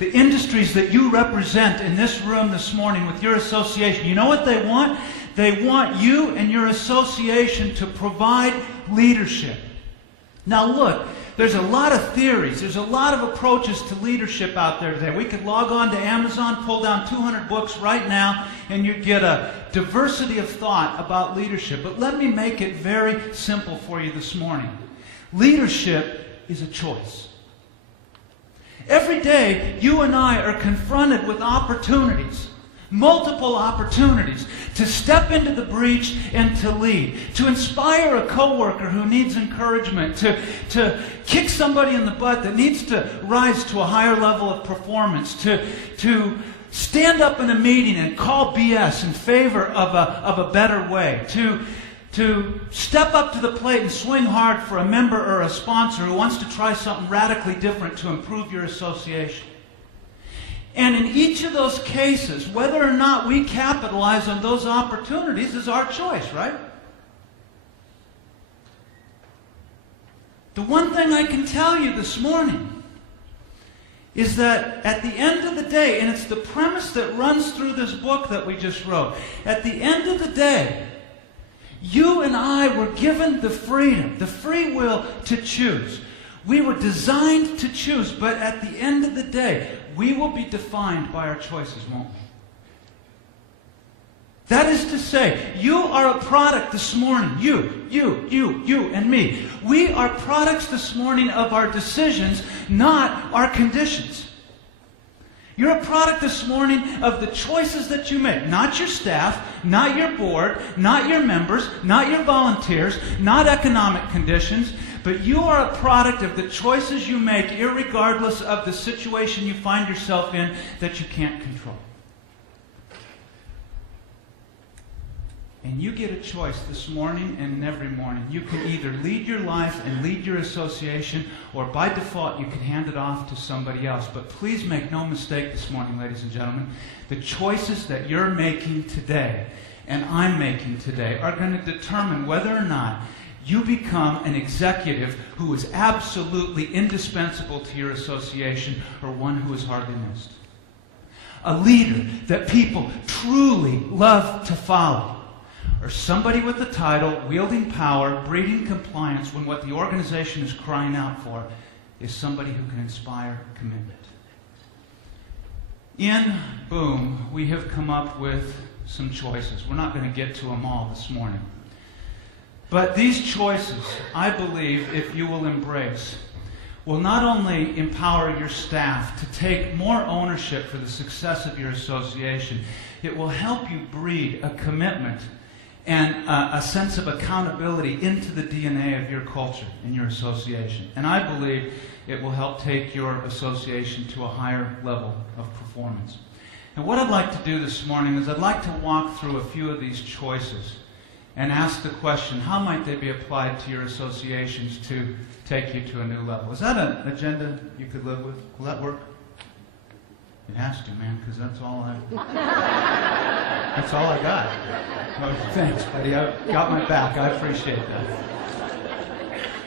the industries that you represent in this room this morning with your association, you know what they want? They want you and your association to provide leadership. Now look, there's a lot of theories, there's a lot of approaches to leadership out there today. We could log on to Amazon, pull down 200 books right now, and you'd get a diversity of thought about leadership. But let me make it very simple for you this morning. Leadership is a choice. Every day, you and I are confronted with opportunities, multiple opportunities, to step into the breach and to lead, to inspire a coworker who needs encouragement, to kick somebody in the butt that needs to rise to a higher level of performance, to stand up in a meeting and call BS in favor of a better way, to step up to the plate and swing hard for a member or a sponsor who wants to try something radically different to improve your association. And in each of those cases, whether or not we capitalize on those opportunities is our choice, right? The one thing I can tell you this morning is that at the end of the day, and it's the premise that runs through this book that we just wrote, at the end of the day, you and I were given the freedom, the free will to choose. We were designed to choose, but at the end of the day, we will be defined by our choices, won't we? That is to say, you are a product this morning. You, and me. We are products this morning of our decisions, not our conditions. You're a product this morning of the choices that you make. Not your staff, not your board, not your members, not your volunteers, not economic conditions, but you are a product of the choices you make, irregardless of the situation you find yourself in that you can't control. And you get a choice this morning and every morning. You can either lead your life and lead your association, or by default you can hand it off to somebody else. But please make no mistake this morning, ladies and gentlemen, the choices that you're making today and I'm making today are going to determine whether or not you become an executive who is absolutely indispensable to your association, or one who is hardly missed. A leader that people truly love to follow, or somebody with the title, wielding power, breeding compliance, when what the organization is crying out for is somebody who can inspire commitment. In Boom, we have come up with some choices. We're not going to get to them all this morning. But these choices, I believe, if you will embrace, will not only empower your staff to take more ownership for the success of your association, it will help you breed a commitment and a sense of accountability into the DNA of your culture and your association. And I believe it will help take your association to a higher level of performance. And what I'd like to do this morning is I'd like to walk through a few of these choices and ask the question, how might they be applied to your associations to take you to a new level? Is that an agenda you could live with? Will that work? It has to, man, because that's all I got. Well, thanks, buddy. I got my back. I appreciate that.